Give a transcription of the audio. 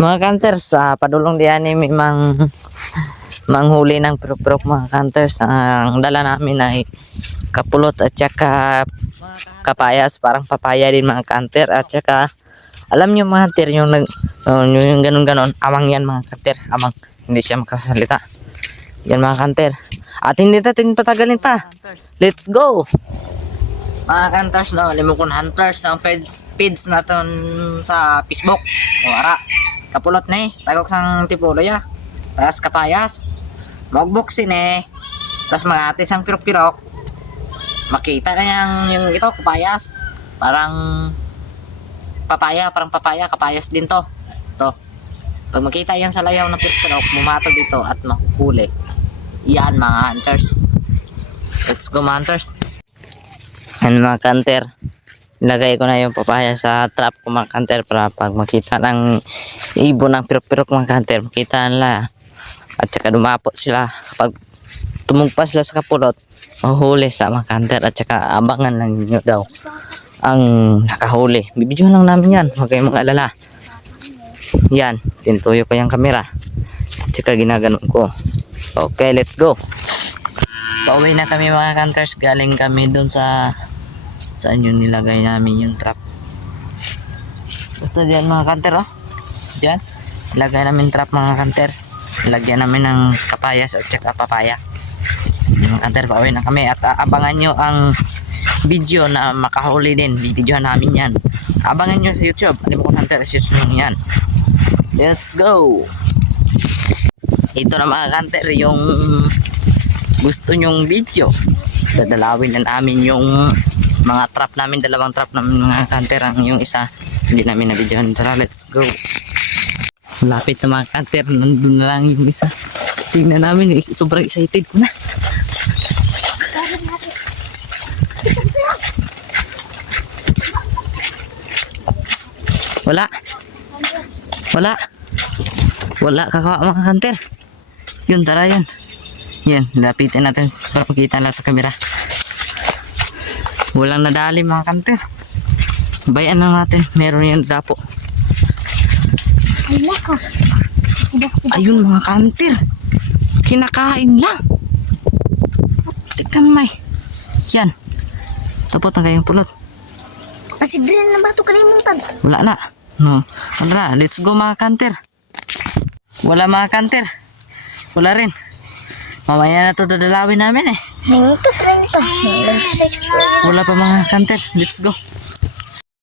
Mga hunters, padulong diyan ni manghuli ng pirok-pirok mga hunters. Ang dala namin ay kapulot at saka kapayas, parang papaya din mga hunter. At saka alam nyo mga hunter, yung ganun-ganon, amang yan mga hunter, amang, hindi siya makasalita. Yan mga hunter. At hindi natin patagalin pa. Let's go! Mga hunters, no, limukon hunters ng feeds natin sa Facebook. O ara, kapulot na tagok sang tipuloy tapos kapayas, magbuksin tapos mga atis ang pirok-pirok. Makita na yung ito, kapayas. Parang papaya, kapayas din to. Pag makita yan sa layaw ng pirok-pirok, bumatog dito at makuhuli. Yan mga hunters. Let's go mga hunters. Yan mga hunter. Ilagay ko na yung papaya sa trap ko mga hunter para pag makita ng ibon ng pirok-pirok mga hunter, makita nila. At saka dumapot sila. Kapag tumugpas sila sa kapulot, mahuli sa mga hunter at saka abangan lang nyo daw ang nakahuli. Bibidyohan lang namin yan, huwag kayong mag-alala. Yan, tinutuyo ko yung camera at saka ginaganon ko. Okay, let's go. Pauwi na kami mga hunters, galing kami dun sa saan yung nilagay namin yung trap. Basta diyan mga hunter, diyan ilagay namin trap mga hunter. Lagyan namin ng kapayas at saka papaya. Mga hunter, pauwi na kami at abangan nyo ang video na makahuli din. Bibidyohan namin yan. Abangan nyo sa YouTube. Ano mo hunter, search nyo yan. Let's go. Ito na mga hunter, yung gusto nyong video. Dadalawin na namin yung mga trap namin, dalawang trap namin mga hunter. Yung isa hindi namin na-videohan. Tara, let's go. Malapit na mga hunter, nandun na lang yung isa. Tingnan namin, sobrang excited ko na. Wala kakawa mga hunter. Yun, tara yun. Yan, lapitin natin para makita lang sa camera. Walang nadali mga hunter. Bayan lang natin, meron yung dapo. Ayun mga hunter, kinakain lang. Tignan may. Yan, tapos na kayong pulot. Pasigrin na ba ito kalimutan? Wala na. No. Tara, let's go mga hunter. Wala mga hunter. Wala rin. Mamaya na ito dadalawin namin Ningka 30. Wala pa mga hunter. Let's go.